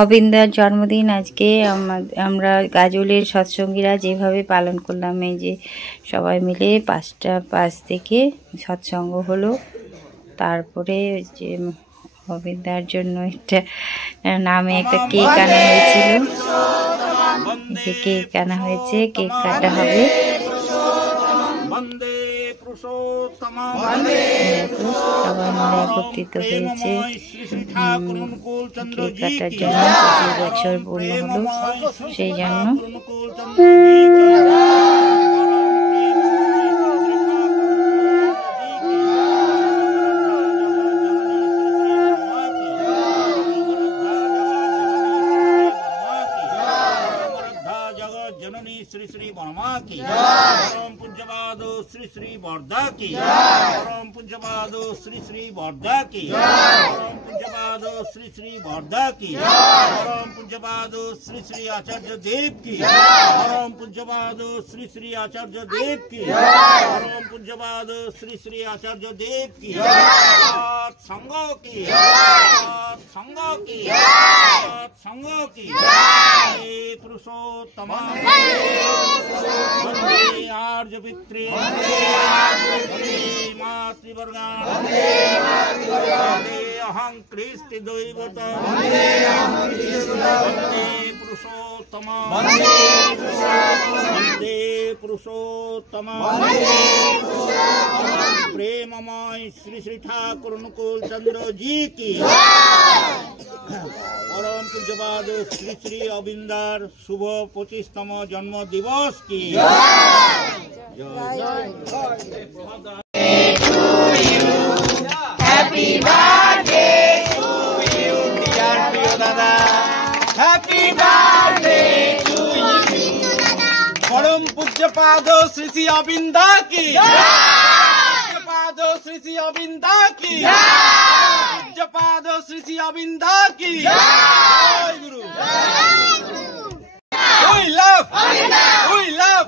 অবিন্দার জন্মদিন আজকে আমরা গাজলের সৎসঙ্গীরা যেভাবে পালন করলাম, এই যে সবাই মিলে 5টা 5 থেকে সৎসঙ্গ হলো। তারপরে যে অবিন্দার জন্য একটা নামে একটা কেক আনা হয়েছিল, যে কেক আনা হয়েছে, কেক কাটা হবে। সবাই মিলে একত্রিত হয়েছে কেক কাটার জন্য। 25 বছর পূর্ণ হলো, সেই জন্য जननी श्री श्री वर्मा की परम पूज्यपाद श्री श्री वर्धा की परम पूज्यपाद श्री श्री वर्धा की परम पूज्यपाद श्री श्री वर्धा की परम पूज्यपाद श्री श्री आचार्य देव की परम पूज्यपाद श्री श्री आचार्य देव की परम पूज्यपाद श्री श्री आचार्य देव की संघ की संघ की संघ की पुरुषोत्तम वंदे आर्य पितृ मातृवर्गा वंदे अहं कृष्टि दैवत वंदे पुरुषोत्तम वंदे पुरुषोत्तम प्रेममय श्री श्री ठाकुर अनुकूल चंद्र जी की परम पूज्यपाद श्री श्री अविंदार शुभ 25तम जन्म दिवस की happy birthday to you dear प्रिय दादा, हैप्पी बर्थडे टू यू। परम पूज्यपाद श्री श्री अविंदा की पूज्यपाद श्री श्री अविंदा की पूज्यपाद श्री श्री अविंदा की जय गुरु। We love